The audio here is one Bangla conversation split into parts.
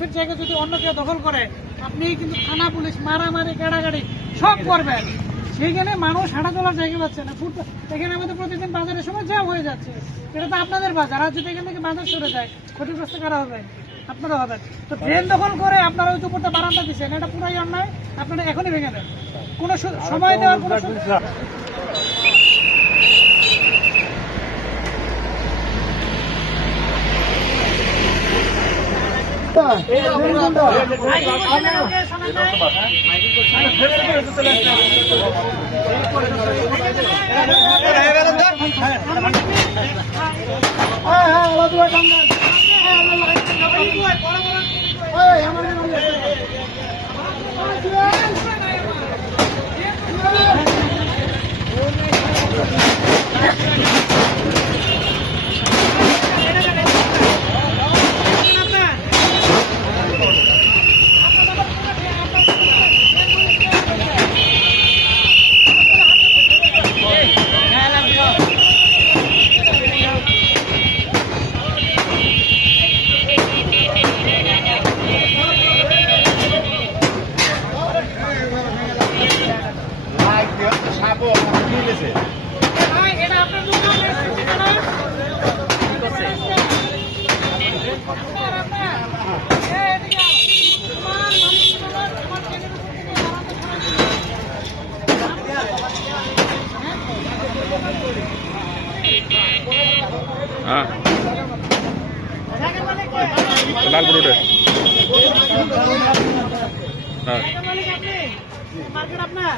ফিট জায়গা যদি অন্য কেউ দখল করে, আপনি কিন্তু থানা পুলিশ মারামারি কাড়াকাড়ি সব করবেন। সেইখানে মানুষ হাঁটা চলার জায়গা পাচ্ছে না। এখানে আমাদের প্রতিদিন বাজারের সময় জ্যাম হয়ে যাচ্ছে। এটা তো আপনাদের বাজার, আর যদি এখান থেকে বাজার সরে যায় ক্ষতিগ্রস্ত কারা হবে? আপনারা হবেন। তো ট্রেন দখল করে আপনারা ওই উপরটা বারান্দা দিচ্ছেন, এটা পুরাই অন্যায়। আপনারা এখনই ভেঙে দেন, কোনো সময় দেওয়ার কোনো লালপুর রোডে আপনার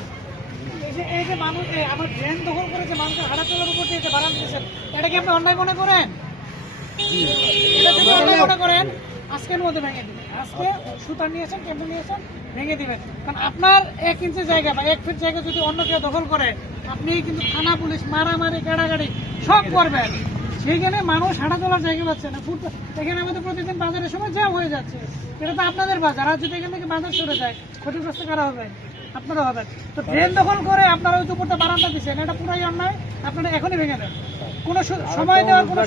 এই যে মানুষ আমার ড্রেন দখল করেছে, মানুষের হাঁটা চলার উপর দিয়ে বাড়ান দিয়েছেন, এটা কি আপনি অন্যায় মনে করেন? এটা যদি অন্যায় মনে করেন আজকের মধ্যে ভেঙে দিবেন। আজকে সুতা নিয়েছেন, টেম্পো নিয়েছেন, ভেঙে দিবেন। কারণ আপনার 1 ইঞ্চি জায়গা বা 1 ফিট জায়গা যদি অন্য কেউ দখল করে, আপনি কিন্তু থানা পুলিশ মারামারি কাড়াকাড়ি সব করবেন। সেইখানে মানুষ হাঁটা চলার জায়গা পাচ্ছে না। এখানে আমাদের প্রতিদিন বাজারের সময় জ্যাম হয়ে যাচ্ছে। এটা তো আপনাদের বাজার, আর যদি এখান থেকে বাজার সরে যায় ক্ষতিগ্রস্ত কারা হবে? আপনারা হবেন। তো ট্রেন দখল করে আপনারা ওই উপরটা বারান্দা দিচ্ছেন, এটা পুরাই অন্যায়। আপনারা এখনই ভেঙে দেন, কোনো সময় দেওয়ার কোনো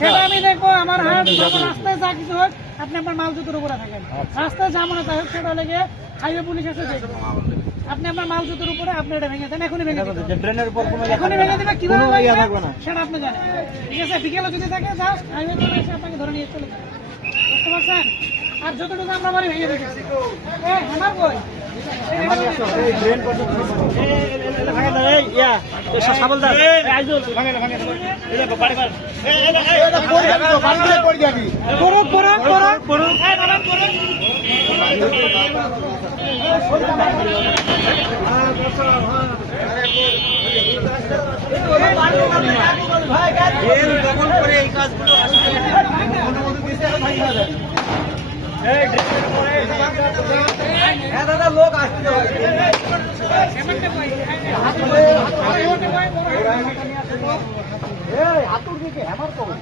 সেটা আমি দেখবো। আমার হাত রাস্তায় যা কিছু হোক, আপনি আপনার মাল জুতোর উপরে থাকেন। রাস্তায় যা মনে তাই হোক, সেটা লেগে হাইওয়ে পুলিশ এসে দেখবেন। আপনি আপনার মাল জুতোর উপরে আপনি এটা ভেঙে দেন, এখনই ভেঙে দেবেন। এখনই ভেঙে দেবে, কিভাবে সেটা আপনি জানেন। ঠিক আছে, বিকেলে যদি থাকে জাস্ট হাইওয়ে পুলিশ এসে আপনাকে ধরে নিয়ে চলে যাবে, বুঝতে পারছেন? আর যতটুকু আমরা বাড়ি ভেঙে রেখেছি আমার বই দাদা লোক আসতে হাতুর দিকে হ্যামার করুন।